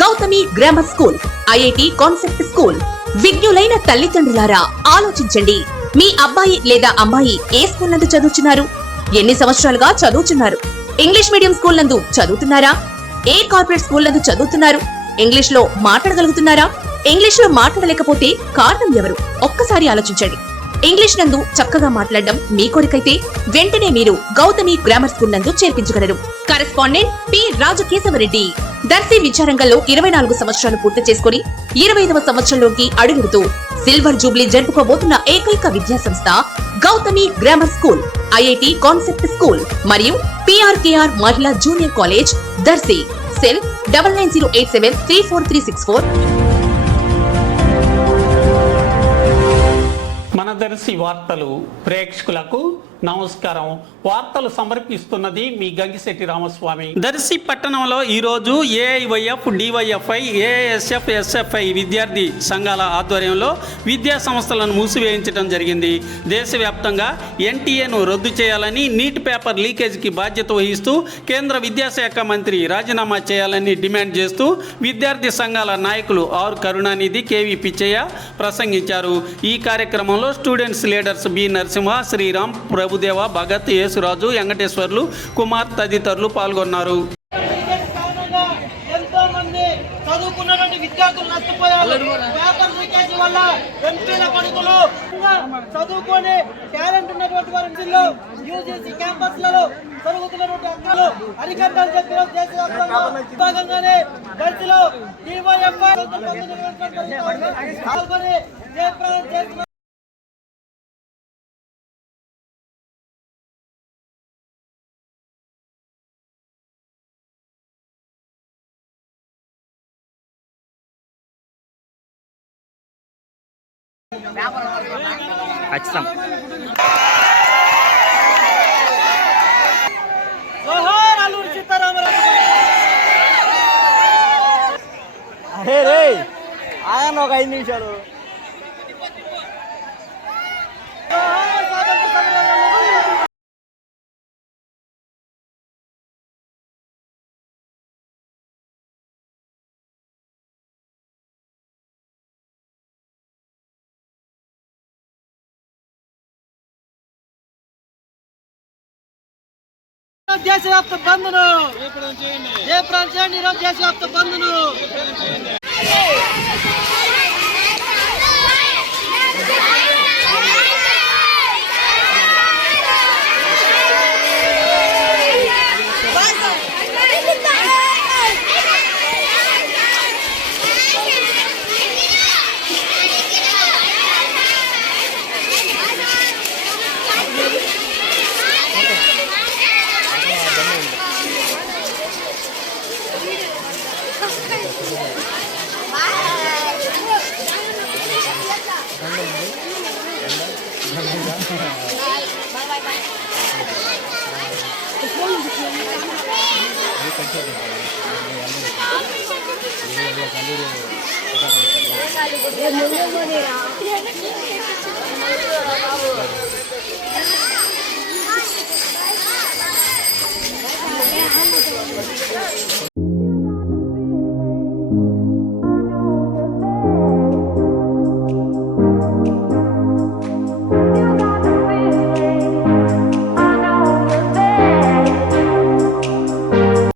Gautami grammar school, IIT concept school. విజ్ఞులైన తల్లిదండ్రులారా ఆలోచించండి. మీ అబ్బాయి లేదా అమ్మాయి ఏ స్కూల్ నందు చదువుతున్నారు? ఎన్ని సంవత్సరాలుగా చదువుతున్నారు? ఇంగ్లీష్ మీడియం స్కూల్ నందు చదువుతున్నారా? ఏ కార్పొరేట్ స్కూల్ నందు చదువుతున్నారు? ఇంగ్లీష్ లో మాట్లాడగలుగుతున్నారా? ఇంగ్లీష్ లో మాట్లాడలేకపోతే కారణం ఎవరు? ఒక్కసారి ఆలోచించండి. ఇంగ్లీష్ నందు చక్కగా మాట్లాడడం మీ కోరికైతే వెంటనే మీరు గౌతమి గ్రామర్ స్కూల్ నందు చేర్పించగలరు. Correspondent P Rajakesavareddy. దర్శి విద్యారంగంలో 24 సంవత్సరాలు పూర్తి చేసుకుని 25వ సంవత్సరంలోకి అడుగుడుతూ సిల్వర్ జూబ్లీ జరుపుకోబోతున్న ఏకైక విద్యా సంస్థ Gautami grammar school, IIT concept school మరియు PRKR మహిళా జూనియర్ కాలేజ్, దర్శి. సెల్ 9908734364. మన దర్శి వార్తలు ప్రేక్షకులకు నమస్కారం. వార్తలు సమర్పిస్తున్నది మీ గంగిశెట్టి రామస్వామి. దర్శి పట్టణంలో ఈరోజు ఏఐవైఎఫ్, డివైఎఫ్ఐ, ఏఎస్ఎఫ్, ఎస్ఎఫ్ఐ విద్యార్థి సంఘాల ఆధ్వర్యంలో విద్యా సంస్థలను మూసివేయించడం జరిగింది. దేశవ్యాప్తంగా ఎన్టీఏను రద్దు చేయాలని, నీట్ పేపర్ లీకేజీకి బాధ్యత వహిస్తూ కేంద్ర విద్యాశాఖ మంత్రి రాజీనామా చేయాలని డిమాండ్ చేస్తూ విద్యార్థి సంఘాల నాయకులు ఆర్ కరుణానిధి, కేవి పిచ్చయ్య ప్రసంగించారు. ఈ కార్యక్రమంలో students leaders B Narasimha, Sriram, Prabhudeva, Bhagat, Yesuraju, Venkateswarlu, Kumar తదితరులు పాల్గొన్నారు. చదువుకున్నటువంటి విద్యార్థులు నష్టపోయారు. పేపర్ లీకేజ్ వల్ల ఎంపీల కొడుకులు చదువుకొని టాలెంట్ ఉన్నటువంటి వారిలో యూజీసీ క్యాంపస్లలో జరుగుతున్నటువంటి అంశాలు అరికట్టాలని చెప్పి దేశవ్యాప్తంగా భాగంగానే దర్శిలో డివైఎఫ్ఐ పాల్గొని జయప్రదం చేస్తున్నారు. జోహార్ అల్లూరి సీతారామరాజు. అరే రే ఆయన ఒక 5 నిమిషాలు. దేశవ్యాప్త బంద్ను జయప్రదం చేయండి. ఈరోజు దేశవ్యాప్త బంద్ను